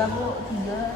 tiga Bu, tiga.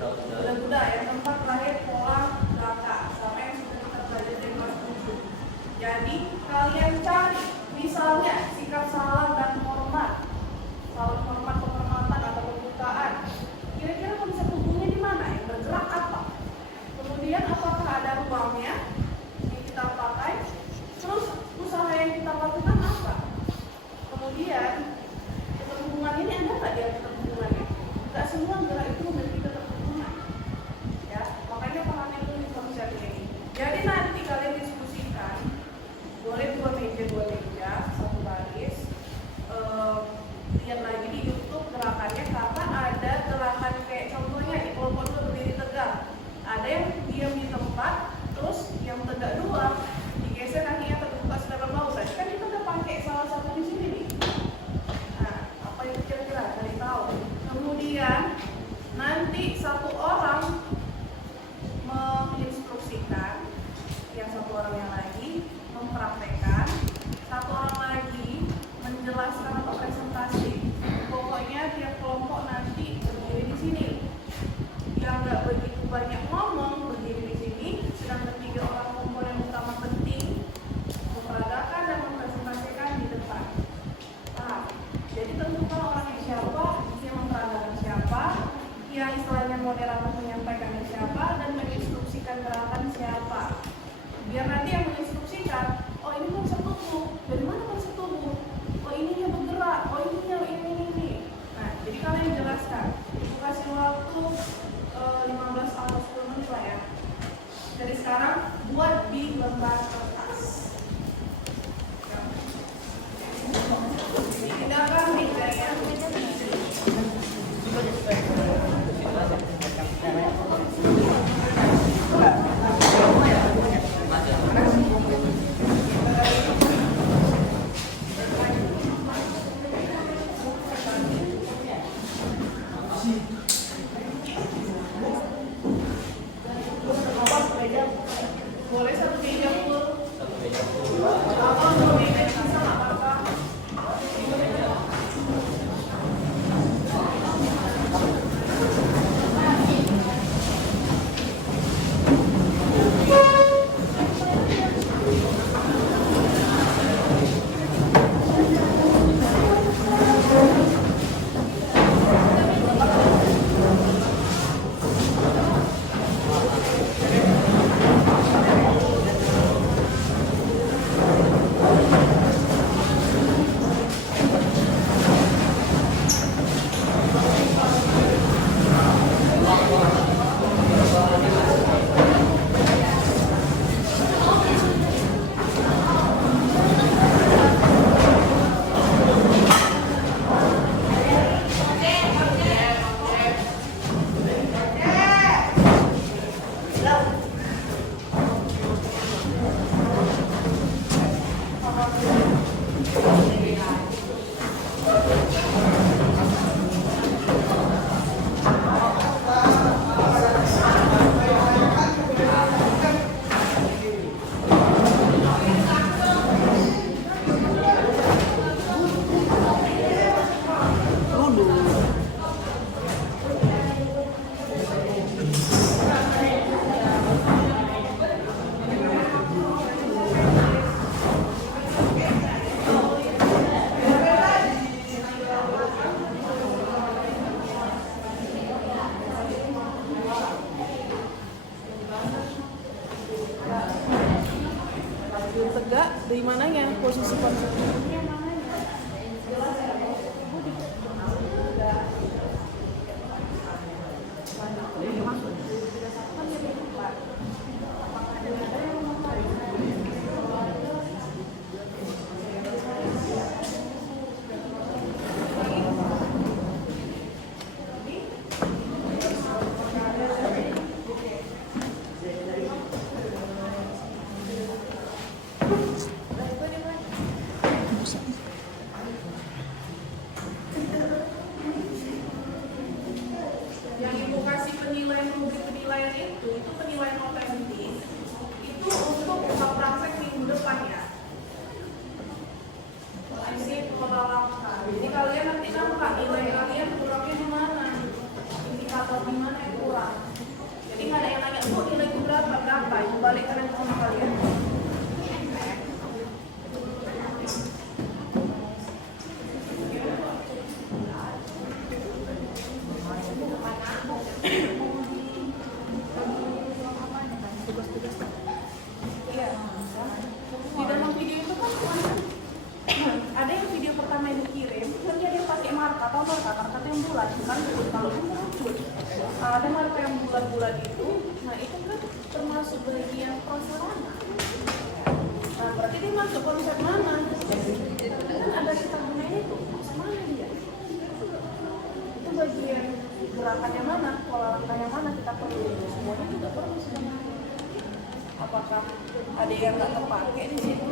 Budak-budak yang tempat lahir pola belaka sama yang sudah kita pelajari dari kelas 7. Jadi kalian cari misalnya sikap salam dan hormat, salam hormat, penghormatan atau pembukaan. Kira-kira konsep tubuhnya di mana? Yang bergerak apa? Kemudian apakah ada ruangnya yang kita pakai? Terus usaha yang kita lakukan apa? Kemudian keterhubungan ini ada nggak dia keterhubungannya? Nggak semua gerak itu memiliki keterhubungan. Ya, makanya pahami dulu konsep ini. Jadi nanti kalian diskusikan, boleh dua meja, satu baris. Lihat lagi di YouTube gerakannya karena ada gerakan kayak contohnya di kelompok dua berdiri tegak. Ada yang diam di tempat, terus yang tegak dua digeser kakinya terbuka secara bawah. Tadi kan kita udah pakai salah satu di sini nih. Nah, apa yang kira-kira cari tahu. Kemudian nanti satu orang menginstruksikan, yang satu orang yang lagi mempraktekkan, satu orang lagi menjelaskan atau presentasi. Pokoknya tiap kelompok nanti berdiri di sini. Yang nggak begitu banyak ngomong berdiri di sini, sedang ketiga orang komponen utama penting memperagakan dan mempresentasikan di depan. Nah, jadi tentukan orangnya siapa, yang memperagakan siapa, yang istilahnya moderator menyampaikan siapa, dan menginstruksikan gerakan siapa. Biar nanti yang menginstruksikan, oh ini konsep tubuh, dari mana konsep tubuh? Oh ininya bergerak, oh ininya ini. Nah, jadi kalian jelaskan. Ibu kasih waktu 15 atau 10 menit lah ya. Dari sekarang buat di lembar kertas. Tindakan mejanya. Boleh satu meja full. Apa dua meja bisa nggak apa-apa? Tegak dari mananya posisi konsepnya mananya? Yang ibu kasih penilaian rubrik penilaian itu penilaian otentik itu untuk praktek minggu depan ya. Isi pengalaman. Jadi kalian nanti nampak nilai kalian kurangnya di mana, indikator di mana yang kurang. balik kanan sama kalian. Iya. Di dalam video itu kan ada yang video pertama yang dikirim, nanti ada yang pakai marka atau marka yang bulat, kan kalau itu muncul. Ada marka yang bulat-bulat itu, nah itu kan termasuk bagian prasarana. Nah berarti dia masuk konsep mana? Kan ada kita gunain itu, konsep mana dia? Itu bagian gerakannya mana, pola langkahnya mana kita perlu, semuanya juga perlu sebenarnya. Apakah ada yang nggak terpakai di situ?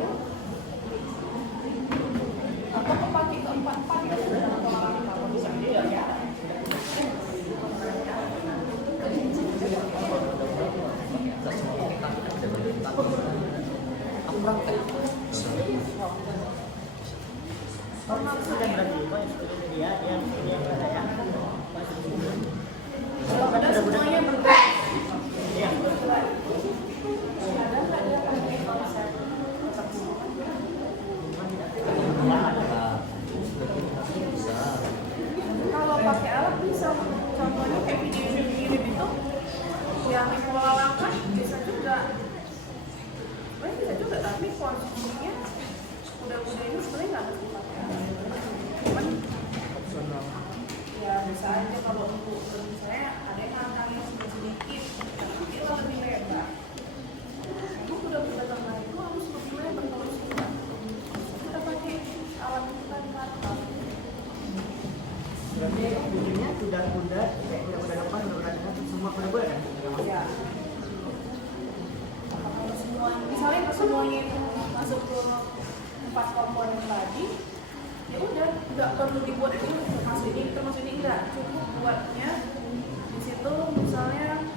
Atau kepake keempat-empat ya sudah dalam pola langkah bisa dia ya? Ada semuanya bergerak. Ada nggak dia pakai konsep kalau pakai alat bisa, contohnya kayak video yang dikirim itu yang pola langkah bisa juga, tapi konsumsinya kuda-kuda ini sebenarnya nggak mesti pakai alat, cuman ya bisa aja kalau untuk misalnya ada yang langkahnya sedikit tapi dia lebih lebar, itu kuda-kuda tengah itu harus lebih lebar kalau kita pakai alat bukan kata. Berarti ujungnya kuda-kuda, kayak kuda-kuda depan, kuda-kuda tengah, semua kuda-kuda kan? Ya. Kalau semua, misalnya semuanya itu masuk ke 4 komponen tadi, ya udah, nggak perlu dibuat ini termasuk ini enggak, cukup buatnya di situ misalnya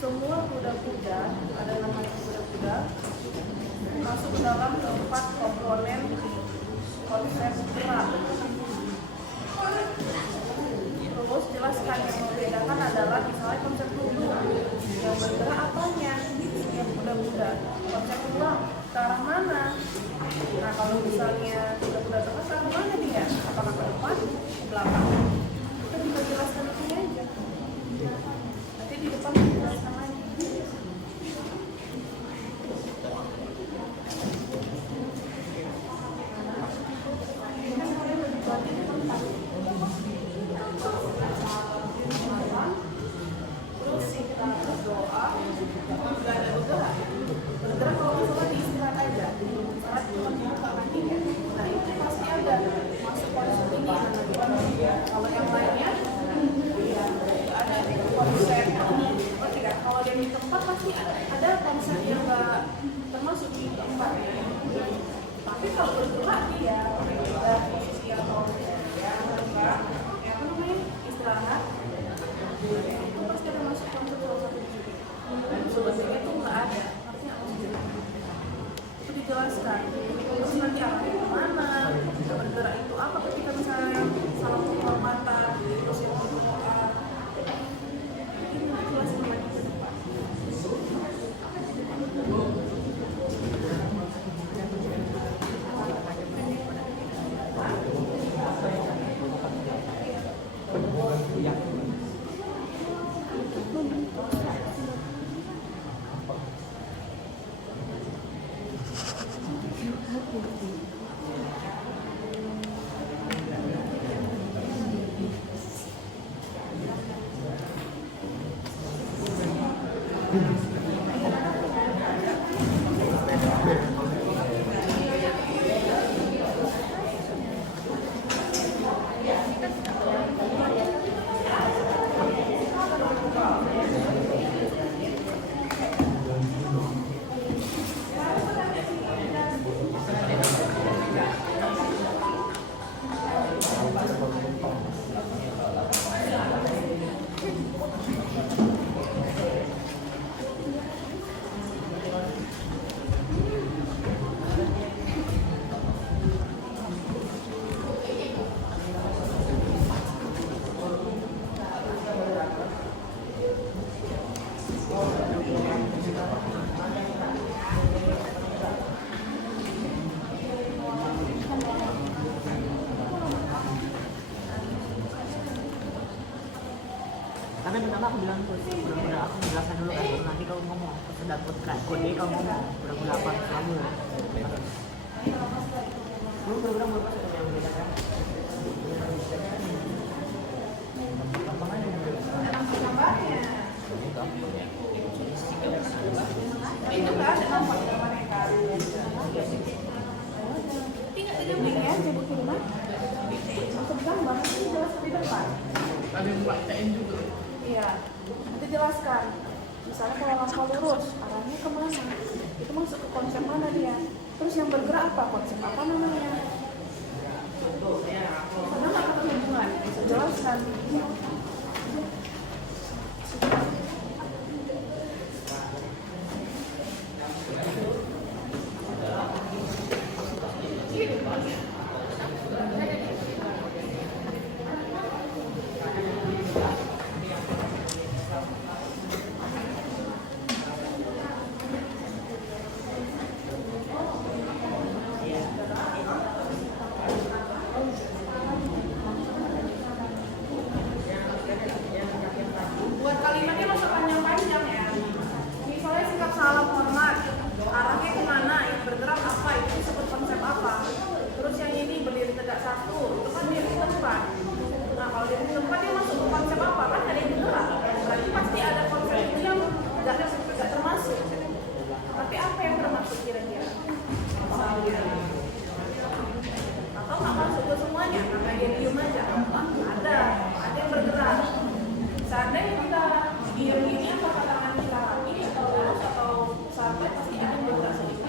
semua kuda-kuda, ada namanya kuda-kuda, masuk ke dalam 4 komponen konsep gerak. Terus jelaskan yang membedakan adalah misalnya konsep duduk yang bergerak apanya, yang kuda-kuda, konsep ruang ke arah mana. Nah kalau misalnya kuda-kuda tengah ke arah mana dia, apakah ke depan, ke belakang, kita bisa jelaskan itu aja. Nanti di depan kita jelaskan lagi. Kalau yang lainnya ada konsep, kalau yang di tempat pasti ada konsep yang nggak termasuk di tempat. Tapi kalau bergerak dia ada posisi atau yang apa namanya istirahat, itu pasti ada masuk konsep salah satu juga. Dan sebenarnya itu nggak ada, artinya itu dijelaskan. Terus nanti arahnya kemana, bergerak itu apa ketika misalnya salah pukul mata, terus yang berdoa, ini jelasin lagi ke depan. makanya pertama aku bilang tuh udah aku jelaskan dulu kan baru nanti kau ngomong sudah kode kau ngomong udah apa kamu belum program berapa sudah yang membedakan langsung gambarnya itu nggak ada nampak mereka tinggal digambar ya coba kiriman langsung gambar nanti jelas di depan Ada yang bacain juga. iya nanti jelaskan misalnya kalau langkah lurus arahnya kemana itu masuk ke konsep mana dia terus yang bergerak apa konsep apa namanya karena nggak ketemu hubungan bisa jelaskan buat kalimatnya nggak usah panjang-panjang ya misalnya sikap salam hormat arahnya kemana yang bergerak apa itu disebut konsep apa terus yang ini berdiri tegak satu itu kan diri di tempat nah kalau diri di tempat dia masuk ke konsep apa kan ada yang bergerak berarti pasti ada konsep itu yang nggak termasuk tapi apa yang termasuk kira-kira atau nggak masuk ke semuanya karena dia diem aja ada yang bergerak seandainya kita diem ini apakah tangan kita lagi atau lurus atau sampai pasti ada yang bergerak sedikit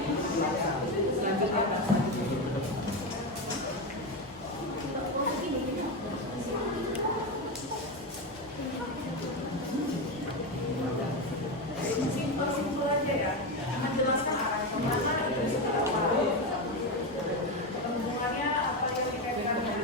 simpel aja ya menjelaskan arah kemana itu bisa apa hubungannya apa yang dikaitkannya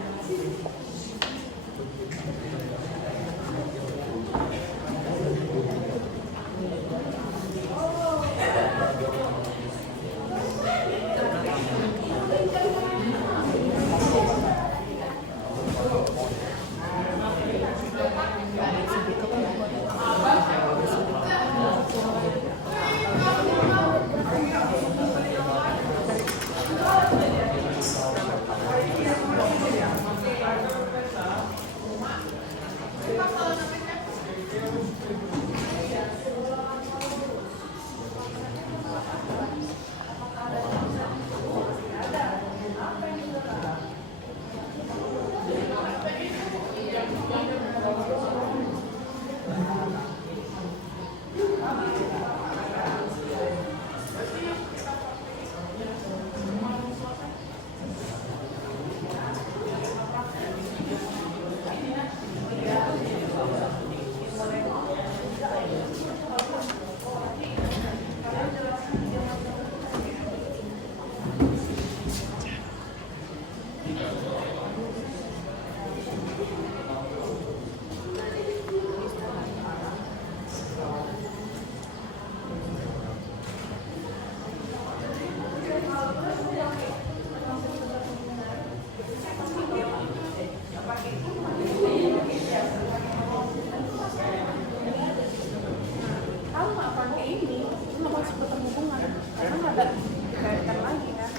kalau nggak pakai ini itu nggak masuk ke hubungan karena nggak ada dikaitkan lagi kan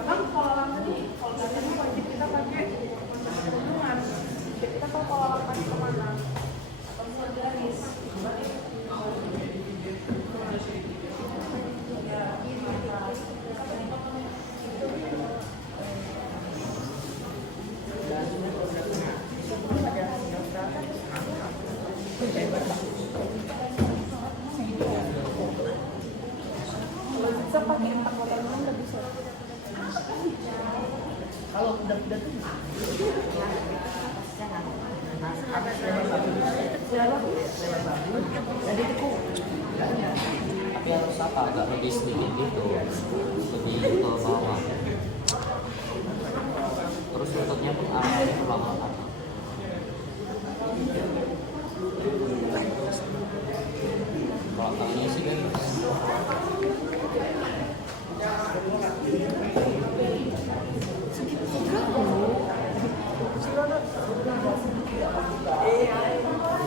memang kalau orang tadi kalau tadi wajib kita pakai hubungan jadi kita tahu kalau orang pakai kemana atau mau garis kalau bisa pakai 4 botol minum udah bisa kalau udah tuh jadi itu Tapi harus apa? Agak lebih sedikit gitu, lebih ke bawah. Terus tutupnya pun arahnya ke bawah kan? Kalau kali sih kan Iya.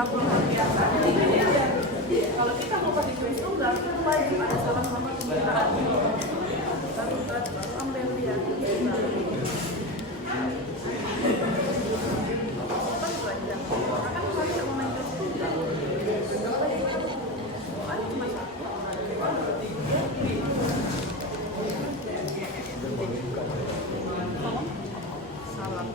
tahu biasa. Kalau kita mau pakai kuis tunggal, itu wajib ada salah sama pembukaan. Baru ambil dia. Kan belajar. Kan saya tidak mau main kuis tunggal. Kan cuma satu. Salam.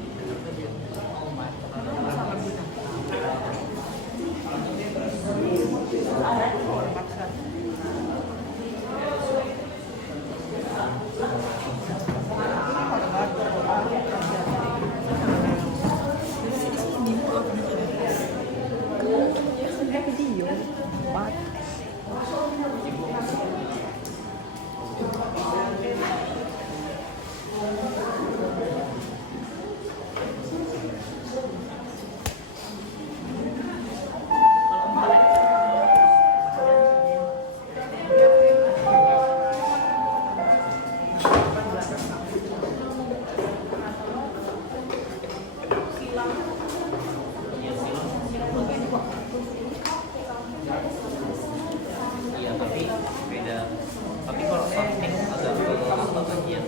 Iya, tapi beda. Tapi kalau something agak ke bagian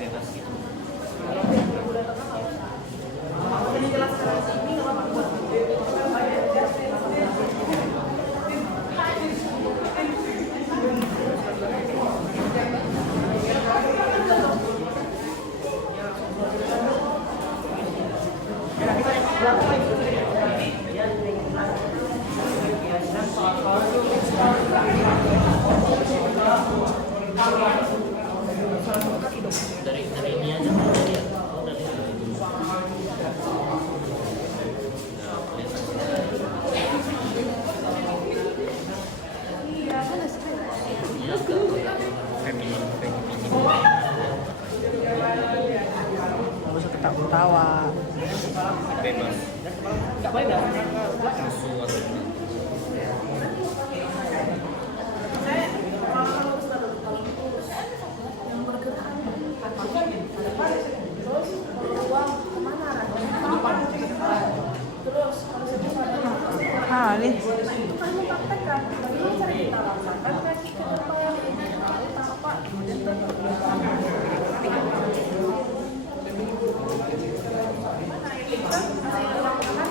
bebas gitu. Dari ini aja dari ya. Oh, dari iya, feminin. Nggak usah ketawa-ketawa. Bebas. Nggak boleh nggak? Musuh atau Halih. itu kamu praktekkan bagaimana cara kita rasakan kaki ke depan tapak kemudian bentuk belakang mana yang kita masih lakukan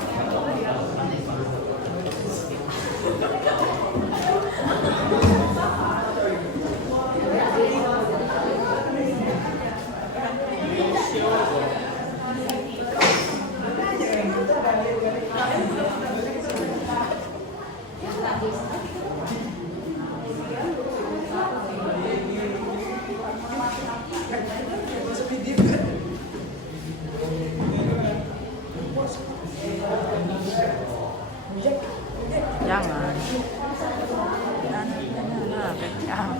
Jangan. Nah, jangan.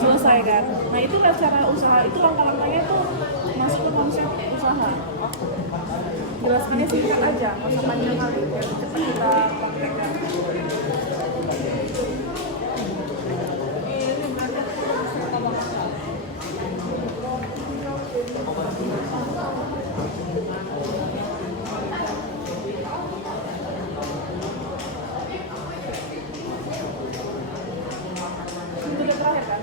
selesai kan. Nah itu kan cara usaha, itu langkah-langkahnya tuh masuk ke konsep usaha. Jelaskannya singkat aja, nggak usah panjang kali biar cepat kita praktekkan. Ini berarti suka banget. Itu udah terakhir kan?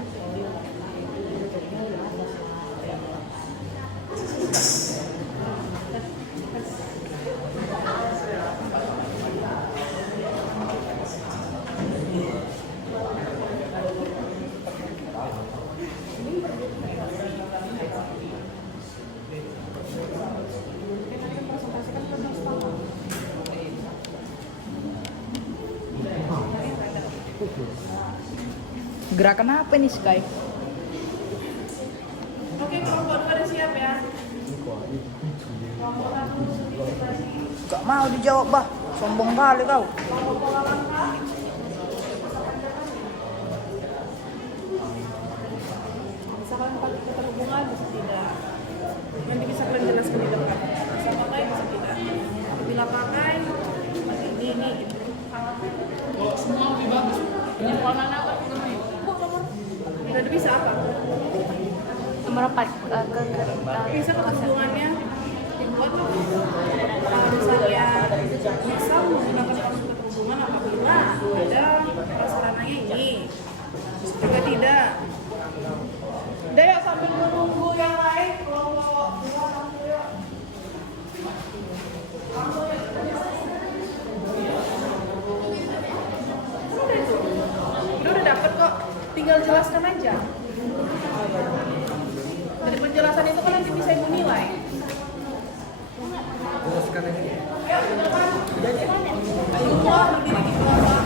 Gerakan apa nih Sky? Oke, kelompok 2 udah siap ya. Kelompok 1 sedikit lagi. Gak mau dijawab bah, sombong kali kau. Kelompok pola langkah. Bisa kalian pakai keterhubungan, bisa tidak. Nanti bisa kalian jelaskan di depan. Bisa pakai, bisa tidak. Apabila pakai, ini gitu. Kalau semua lebih bagus. Penyimpanan apa namanya? Udah bisa apa? Nomor 4 Bisa keterhubungannya dibuat kalau misalnya bisa menggunakan proses keterhubungan apabila ada prasarananya ini. Jika tidak, udah yuk sambil menunggu yang lain kelompok 2 langsung yuk. Langsung yuk. Udah itu. Kita udah dapet kok, tinggal jelaskan aja. Dari penjelasan itu kan nanti bisa ibu nilai. Jelaskan aja. Ya, ke depan. Semua berdiri di bawah.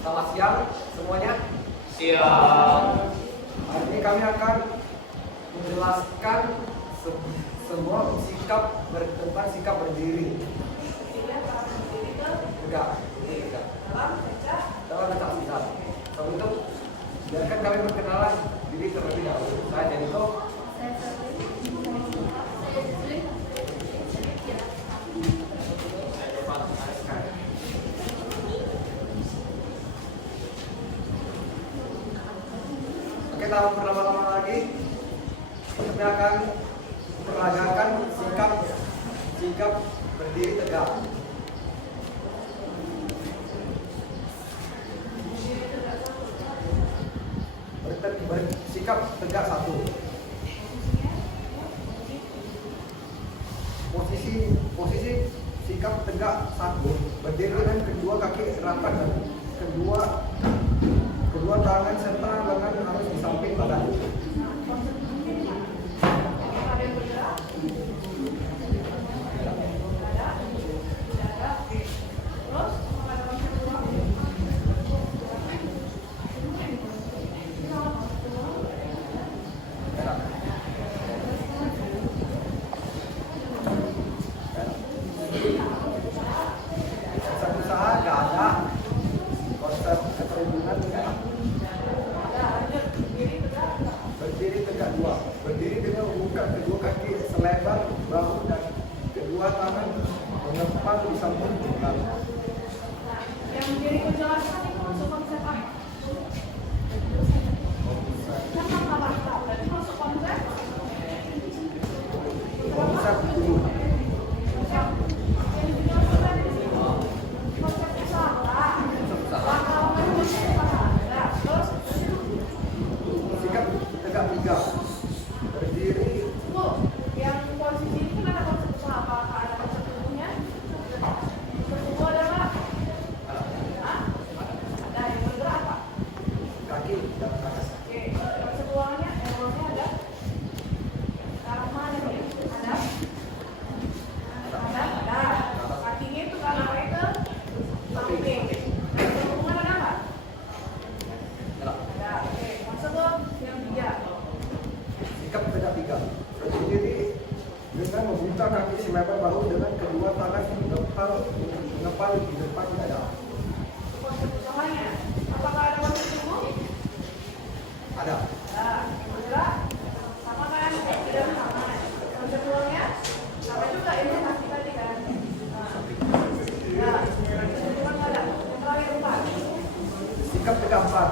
Selamat siang semuanya. Siap. Hari ini kami akan menjelaskan sebuah sikap tentang sikap berdiri. Tegak. Dalam letak sikap. Sebelum itu, biarkan kami perkenalan diri terlebih dahulu. Saya Deniko. Oke, tahun pertama-tama lagi kami akan memperagakan sikap berdiri tegak. bersikap tegak satu. Posisi sikap tegak satu, berdiri dengan kedua kaki rapat dan kedua tangan serta lengan harus di samping badan. Usaha nggak ada, konsep keterhubungan nggak ada. Berdiri tegak dua, berdiri dengan membuka kedua kaki selebar bahu dan kedua tangan mengepal di samping belakang. Yang menjadi penjelasan itu masuk konsep apa? Berarti masuk konsep Konsep dulu. Sikap tegak tiga, berdiri. yang posisi itu kan ada konsep usaha apa? Ada konsep tubuhnya? Kedua ada apa? Hah? Ada yang bergerak apa? Kaki dan tangan. Oke, konsep ruangnya ada? Ke arah mana nih? Ada? Kakinya itu ke arah ke samping. Konsep hubungan ada apa? Ada. Oke, konsep yang tiga. Sikap tegak tiga, berdiri dengan membuka kaki selebar bahu dengan kedua tangan mengepal di depan dada. Konsep utamanya, apakah ada konsep tubuh? Ada. Yang bergerak sama kan? Tidak sama. Konsep ruangnya sama juga ini pasti tadi kan? Ya, konsep ruang ada. Yang terakhir empat. Sikap tegak empat,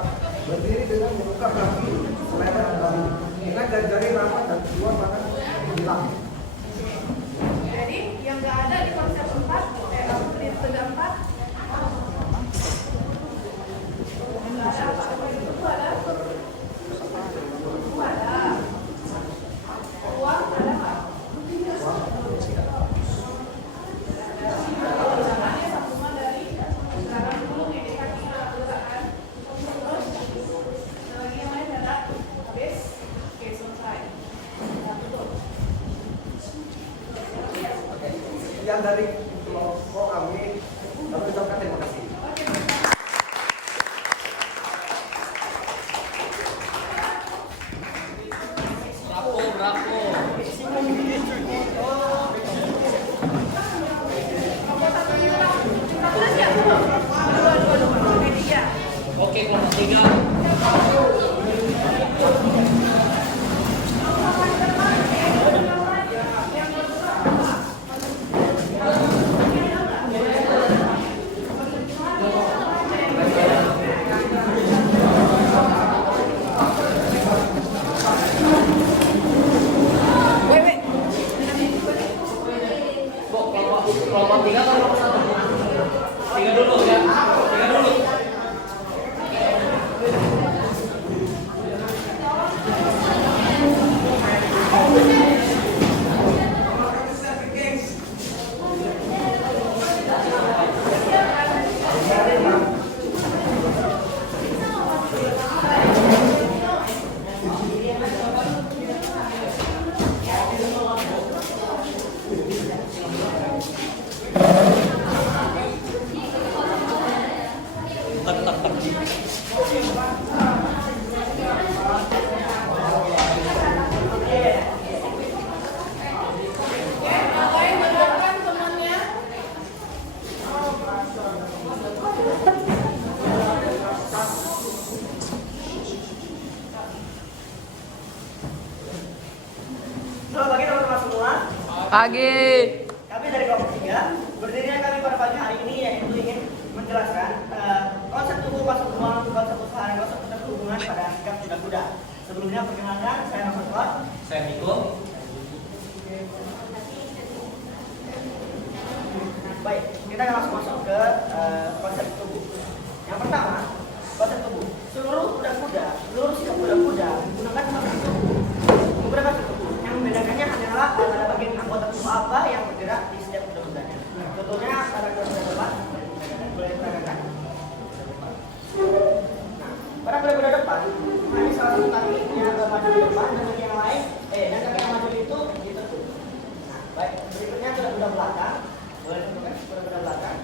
berdiri dengan membuka kaki selebar bahu dengan jari rapat dan kedua tangan hilang. Jadi yang nggak ada di konsep empat, di tegak empat. Nggak ada apa? Itu ada. Itu ada. Ruang ada nggak? Misalnya sambungan dari gerakan dulu ini kaki gerakan terus lagi yang lain ada habis oke selesai. Nah, betul. Oke, sekian dari kelompok kami. Kami ucapkan terima kasih. Bravo. Oke, kelompok 3. Kelompok 3 atau kelompok 1? 3 dulu ya. 3 dulu. Selamat pagi teman-teman semua. Pagi. Kami dari kelompok 3. Berdirinya kami pada pagi hari ini yaitu ingin menjelaskan konsep tubuh, konsep ruang, konsep usaha, dan konsep keterhubungan pada sikap kuda-kuda. Sebelumnya perkenalkan, saya Mas Oswald. Saya Niko. Baik, kita langsung masuk ke konsep tubuh. Yang pertama, konsep tubuh. Seluruh kuda-kuda, seluruh sikap kuda-kuda maju ke depan dan kaki yang lain, dan kaki yang maju itu ditekuk. Nah, baik, berikutnya kuda-kuda belakang. Boleh tentukan kuda-kuda belakang.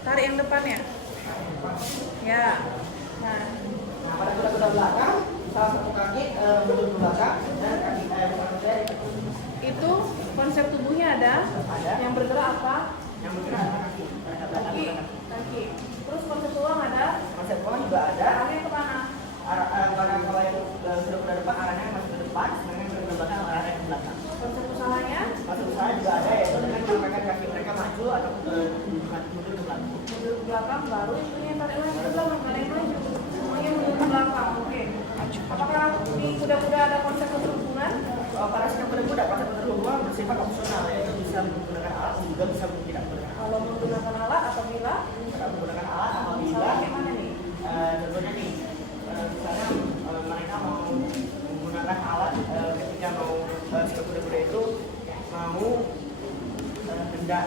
Tarik yang depannya. Ya. Nah, Nah, pada kuda-kuda belakang, salah satu kaki mundur ke belakang dan kaki ditekuk. itu konsep tubuhnya ada. Yang bergerak apa? Yang bergerak adalah kaki. Kaki. Kaki. Terus konsep tulang ada. Konsep pola juga ada. Arahnya kemana? Kalau yang kuda-kuda depan arahnya masuk ke depan, sedangkan kuda belakang arahnya ke belakang. Konsep usahanya Masuk usaha juga ada, yaitu dengan menggunakan kaki mereka maju atau mundur ke belakang. mundur ke belakang, baru itunya tarik lagi ke belakang, ada yang maju. Semuanya mundur ke belakang. Oke. Apakah di kuda-kuda ada konsep keterhubungan? Para sikap kuda-kuda konsep keterhubungan bersifat opsional, yaitu bisa menggunakan alat juga bisa tidak menggunakan alat. Kalau menggunakan alat apabila Kalau menggunakan alat apabila misalnya kayak mana nih? contohnya nih, misalnya mereka mau menggunakan alat ketika mau sikap kuda-kuda itu mau hendak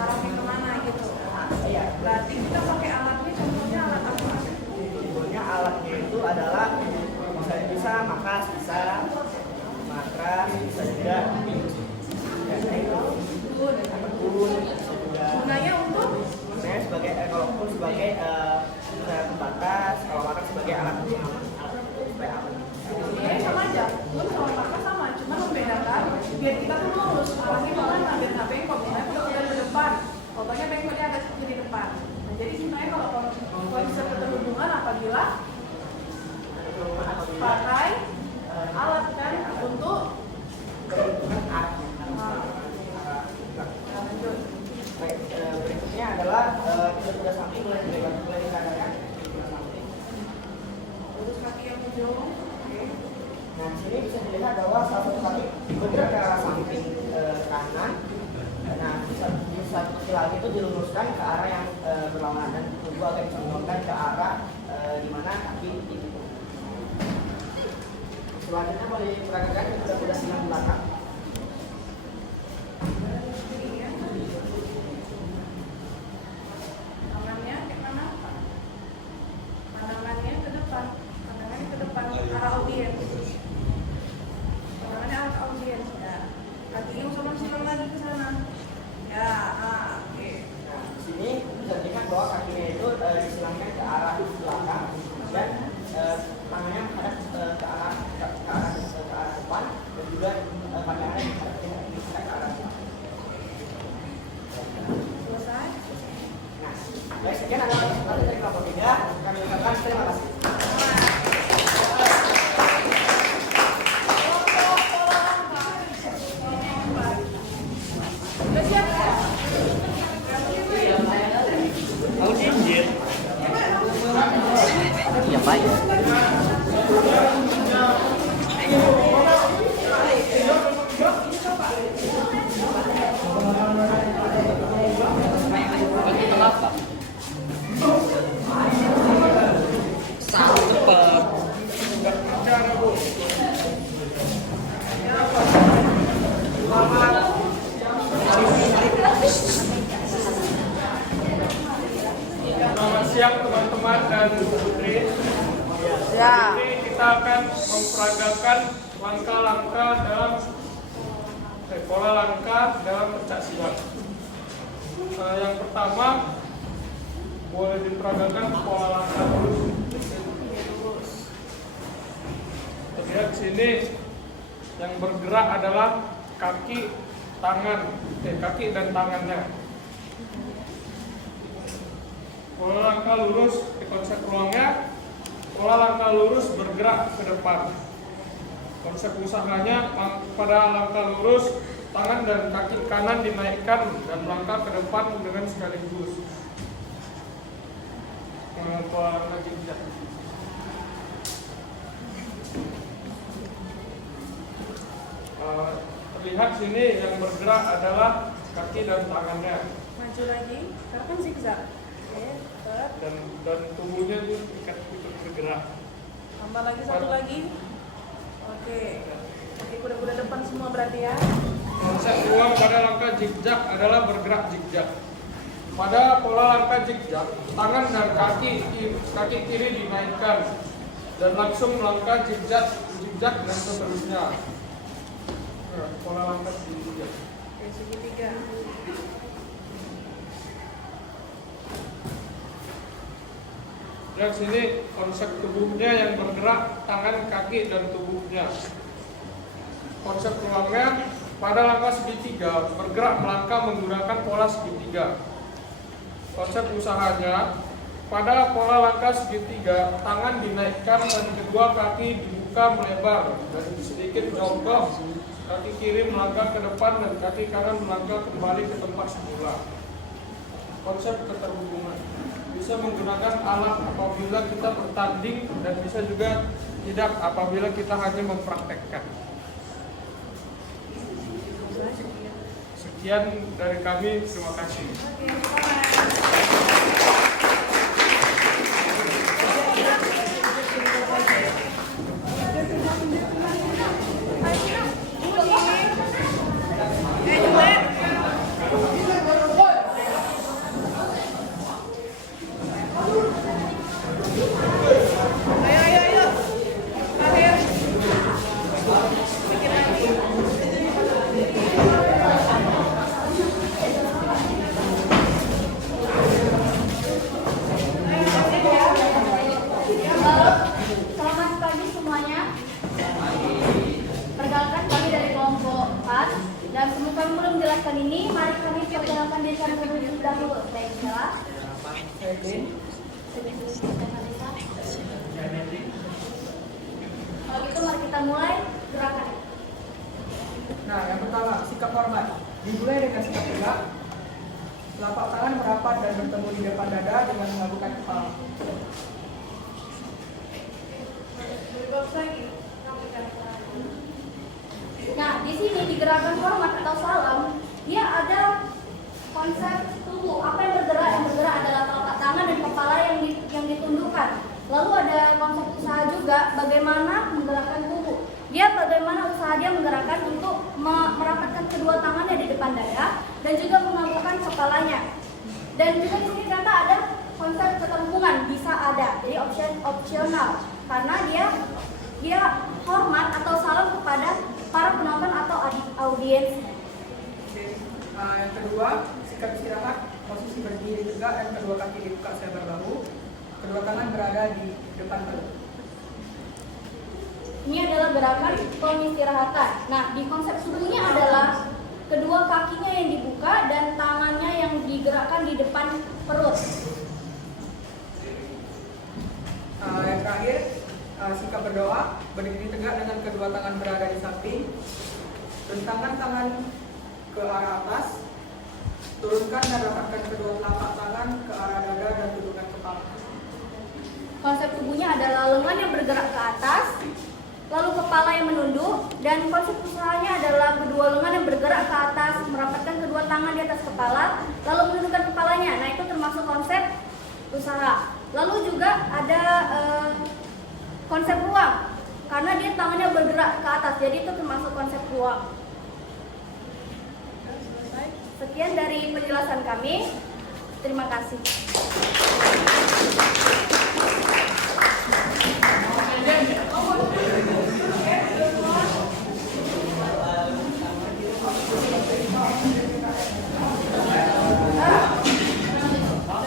Arahnya kemana gitu? iya. Berarti kita pakai alatnya, contohnya alat apa? Contohnya alatnya itu adalah bisa makas, bisa matras, bisa juga tekun, bisa juga Gunanya untuk saya sebagai kalau pun sebagai pembatas, kalau makas sebagai alat supaya aman. sebenarnya sama aja. Pun sama pakai sama, cuma membedakan biar kita tuh lurus arahnya kemana biar nggak bengkok. Misalnya kita udah ke depan, fotonya bengkoknya ada di depan. Nah, jadi sebenarnya kalau konsep keterhubungan apabila pakai alat kan untuk lanjut. Baik, berikutnya adalah kuda-kuda samping mulai dikatakan kuda samping. Lurus kaki yang ujung. Oke. Nah, di sini bisa dilihat bahwa salah satu kaki bergerak ke arah samping kanan. Nah, di satu kaki lagi itu diluruskan ke arah yang berlawanan dan tubuh akan dicondongkan ke arah di mana kaki itu. Selanjutnya boleh diperagakan kuda-kuda silang belakang. Tangannya ke mana? Pandangannya ke depan. Pandangannya ke depan arah audiens. Pandangannya arah audiens. Ya. Kakinya sama silang lagi ke sana. Ya, oke. Nah, di sini bisa dilihat bahwa kakinya itu disilangkan ke arah belakang dan tangannya menghadap ke arah depan dan juga pandangannya menghadap ke arah depan. Selesai. Nah, baik, sekian adalah presentasi dari kelompok 3. Kami ucapkan terima kasih. Udah siap? Iya Pak ya. Selamat siang teman-teman dan putri. Ya. Ini kita akan memperagakan langkah-langkah dalam pola langkah dalam pencak silat. Yang pertama boleh diperagakan pola langkah lurus. Lihat sini yang bergerak adalah kaki dan tangannya. Pola langkah lurus di konsep ruangnya, pola langkah lurus bergerak ke depan. Konsep usahanya pada langkah lurus, tangan dan kaki kanan dinaikkan dan melangkah ke depan dengan sekaligus. Pola langkah zigzag. Terlihat sini yang bergerak adalah kaki dan tangannya. Maju lagi. Sekarang kan zigzag. Oke, tetap. Dan tubuhnya itu ikut bergerak. Tambah lagi satu lagi. Oke. Oke, kuda-kuda depan semua berarti ya. Konsep ruang pada langkah zigzag adalah bergerak zigzag. pada pola langkah zigzag, tangan dan kaki kiri dinaikkan dan langsung melangkah zigzag dan seterusnya. Nah, pola langkah segitiga. Oke, segitiga. Dan sini konsep tubuhnya yang bergerak, tangan, kaki, dan tubuhnya. Konsep ruangnya pada langkah segitiga, bergerak melangkah menggunakan pola segitiga. Konsep usahanya pada pola langkah segitiga, tangan dinaikkan dan kedua kaki dibuka melebar dan sedikit jongkok. Kaki kiri melangkah ke depan dan kaki kanan melangkah kembali ke tempat semula. Konsep keterhubungan bisa menggunakan alat apabila kita bertanding dan bisa juga tidak apabila kita hanya mempraktekkan. Sekian dari kami, terima kasih. Selamat pagi semuanya. Perkenalkan kami dari kelompok 4 dan sebelum kami mulai menjelaskan ini, mari kami perkenalkan diri kami terlebih dahulu. Baik, Sheila. Kalau gitu mari kita mulai gerakan. Nah, yang pertama, sikap hormat. Dimulai dengan sikap tegak. Telapak tangan merapat dan bertemu di depan dada dengan menganggukkan kepala. Nah, di sini di gerakan hormat atau salam, dia ada konsep tubuh. Apa yang bergerak? Yang bergerak adalah telapak tangan dan kepala yang ditundukkan. Lalu ada konsep usaha juga, bagaimana menggerakkan tubuh. Dia bagaimana usaha dia menggerakkan untuk merapatkan kedua tangannya di depan dada dan juga menganggukkan kepalanya. Dan juga di sini kata ada konsep keterhubungan, bisa ada, jadi opsional karena dia hormat atau salam kepada para penonton atau audiens. Yang kedua, sikap istirahat. Posisi berdiri tegak dan kedua kaki dibuka selebar bahu. Kedua tangan berada di depan perut. Ini adalah gerakan pemistirahatan. Nah, di konsep tubuhnya adalah kedua kakinya yang dibuka dan tangannya yang digerakkan di depan perut. Yang terakhir, sikap berdoa. Berdiri tegak dengan kedua tangan berada di samping. Rentangkan tangan ke arah atas. Turunkan dan rapatkan kedua telapak tangan ke arah dada dan tundukkan kepala. Konsep tubuhnya adalah lengan yang bergerak ke atas, lalu kepala yang menunduk, dan konsep usahanya adalah kedua lengan yang bergerak ke atas, merapatkan kedua tangan di atas kepala, lalu menundukkan kepalanya. Nah, itu termasuk konsep usaha. Lalu juga ada konsep ruang, karena dia tangannya bergerak ke atas, jadi itu termasuk konsep ruang. Sekian dari penjelasan kami. Terima kasih.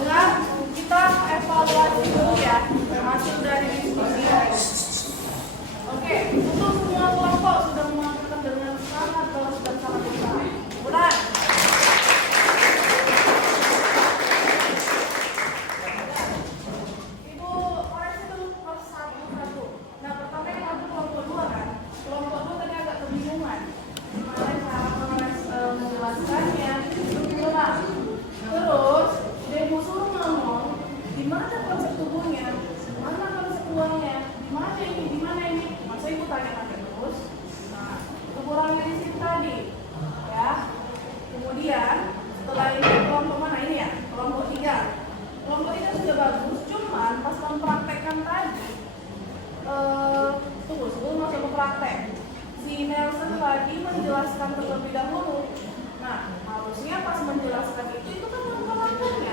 Dengan kita evaluasi dulu ya, hasil dari diskusi. Oke, untuk semua kelompok sudah melakukan dengan sangat bagus dan sangat besar. Mulai. Ibu koreksi dulu per satu. Nah, pertama kan ada kelompok 2 kan. Kelompok 2 tadi agak kebingungan. Gimana cara menjelaskannya? Ulang. Terus, Demo suruh ngomong, di mana konsep tubuhnya, di mana konsep ruangnya, di mana ini. Masa ibu tanya terus. Nah, kekurangannya di sini tadi, ya. Kemudian setelah ini kelompok mana ini ya? Kelompok 3. Kelompok 3 sudah bagus, cuman pas mempraktekkan tadi, tunggu sebelum masuk ke praktek, si Nelson tadi menjelaskan terlebih dahulu. Nah, harusnya pas menjelaskan itu kan langkah-langkahnya.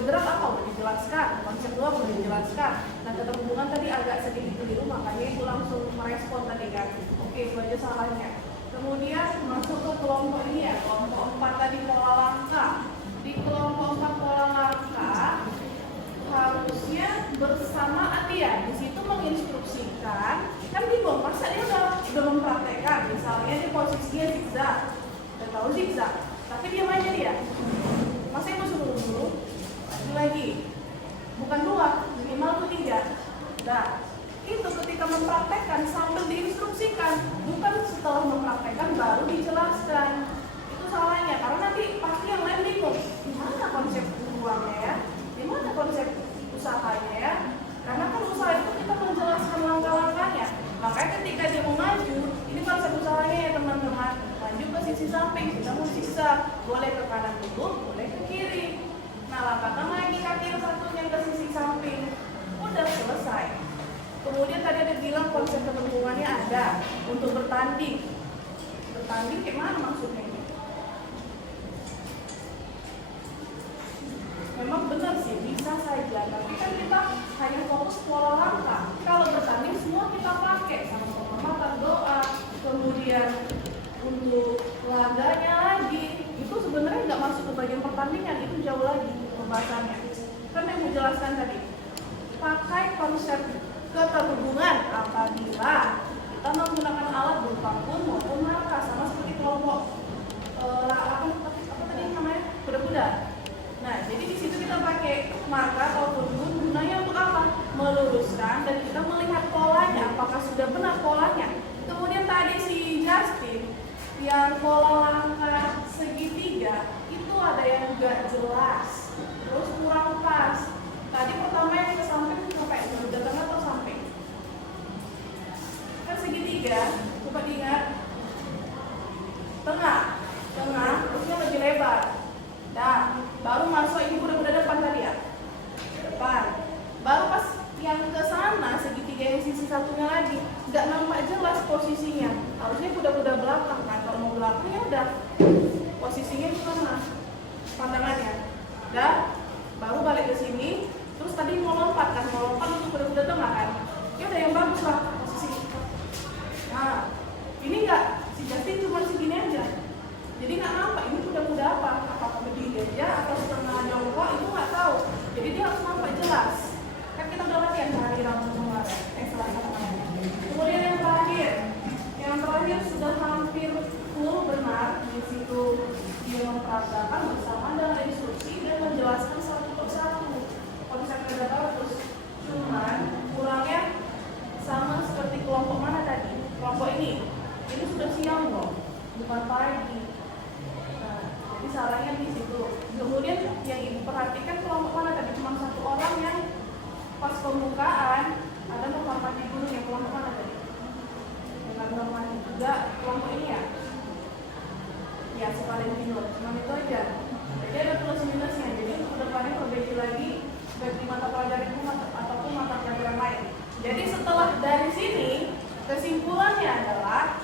bergerak apa udah dijelaskan, konsep 2 udah dijelaskan. Nah keterhubungan tadi agak sedikit keliru, makanya ibu langsung merespon tadi kan. Oke, itu aja salahnya. Kemudian masuk ke kelompok ini ya, kelompok 4 tadi pola langkah. Di kelompok 4 pola langkah harusnya bersamaan dia. Di situ menginstruksikan, kan bingung, masa dia udah mempraktekkan, misalnya dia posisinya zigzag, udah tahu zigzag, tapi diam aja dia. Masa ibu suruh dulu, lagi, bukan 2, minimal tuh 3. Nah, itu ketika mempraktekkan sambil diinstruksikan, bukan setelah mempraktekkan baru dijelaskan. Itu salahnya, karena nanti pasti yang lain bingung, gimana konsep uangnya ya, gimana konsep usahanya ya. Karena kan usaha itu kita menjelaskan langkah-langkahnya. Makanya ketika dia mau maju, ini konsep usahanya ya teman-teman, maju ke sisi samping, kita mau zigzag, boleh ke kanan dulu, boleh ke kiri. Nah, langkahkan lagi kaki yang satunya ke sisi samping, udah selesai. Kemudian tadi ada bilang konsep keterhubungannya ada untuk bertanding. Bertanding kayak mana maksudnya ini? Memang benar sih, bisa saja, tapi kan kita hanya fokus pola langkah. Kalau bertanding semua kita pakai, sama penghormatan, doa, kemudian untuk laganya lagi, itu sebenarnya nggak masuk ke bagian pertandingan, itu jauh lagi pembahasannya. Kan yang menjelaskan tadi, pakai konsep keterhubungan apabila kita menggunakan alat berupa kun maupun markas, sama seperti kelompok apa tadi namanya, kuda-kuda. Nah, jadi di situ kita pakai marka ataupun kun, gunanya untuk apa? Meluruskan dan kita melihat polanya, apakah sudah benar polanya. Kemudian tadi si Justin yang pola langkah segitiga itu ada yang nggak jelas, terus kurang pas. Tadi pertama yang ke samping sampai udah tengah atau samping? Kan segitiga, coba diingat. Tengah, terusnya lebih lebar. Nah, baru masuk ini kuda-kuda depan tadi ya, depan. Baru pas yang ke sana segitiga yang sisi satunya lagi, nggak nampak jelas posisinya. Harusnya kuda-kuda belakang kan, kalau mau belakang ya udah posisinya di mana, pandangannya. Dan baru balik ke sini, terus tadi mau lompat untuk kuda-kuda tengah kan. Ya udah yang bagus lah posisi. Nah, ini nggak, si Justin cuma segini aja. Jadi nggak nampak ini kuda-kuda apa, apakah berdiri aja atau setengah jongkok, itu nggak tahu. Jadi dia harus nampak jelas. Kan kita udah latihan hari Rabu kemarin, Selasa kemarin. Kemudian yang terakhir sudah hampir full benar. Di situ dia memperagakan bersama dengan instruksi dan menjelaskan satu persatu konsepnya bagus. Cuman kurangnya sama seperti kelompok mana tadi? Kelompok ini sudah siang loh, bukan pagi. Jadi salahnya di situ. Kemudian yang ibu perhatikan kelompok mana tadi? Cuma satu orang yang pas pembukaan ada menghormati guru, yang kelompok mana tadi? Dengan menghormati juga kelompok ini ya? Ya, si Valentino. Cuma itu aja. Jadi ada plus minusnya. Jadi untuk kedepannya perbaiki lagi baik di mata pelajaran itu ataupun mata pelajaran lain. Jadi setelah dari sini kesimpulannya adalah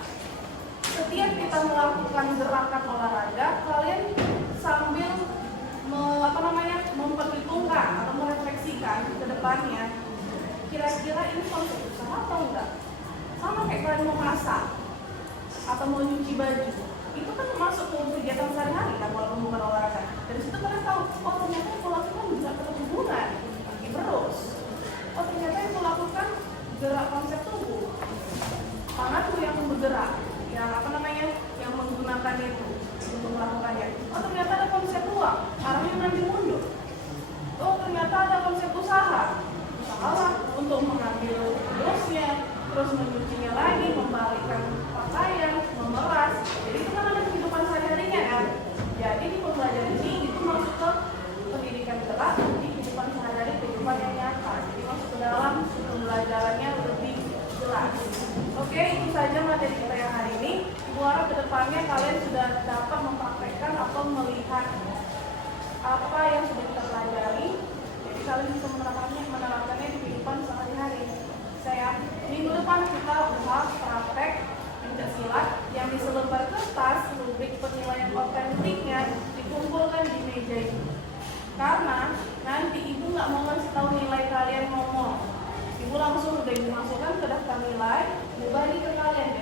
setiap kita melakukan gerakan olahraga, kalian sambil memperhitungkan atau merefleksikan ke depannya, kira-kira ini konsep usaha atau enggak? Sama kayak kalian mau masak atau mau nyuci baju, itu kan masuk ke kegiatan sehari-hari kan, walaupun bukan olahraga. Dari situ kalian tahu, oh ternyata yang melakukan bisa keterhubungan, lagi berus. Oh ternyata yang melakukan gerak konsep tubuh, tanganku yang bergerak, yang menggunakan itu untuk melakukannya. Oh ternyata ada konsep ruang, arahnya nanti mundur. Oh ternyata ada konsep usaha untuk mengambil brosnya, terus menyucinya lagi, membalikkan pakaian, memeras. Jadi itu kan ada kehidupan sehari-harinya kan. Jadi di pembelajaran ini itu masuk ke pendidikan gerak di kehidupan sehari-hari, kehidupan yang nyata. Jadi masuk ke dalam pembelajarannya lebih jelas. Oke, itu saja materi kita yang hari ini. Ibu harap kedepannya kalian sudah dapat mempraktekkan atau melihat apa yang sudah kita pelajari. Jadi kalian bisa menerapkannya di kehidupan sehari-hari. Saya minggu depan kita bahas praktek pencaksilat yang di selembar kertas rubrik penilaian otentiknya dikumpulkan di meja ini. Karena sudah dimasukkan ke daftar nilai, ubah ini ke kalian.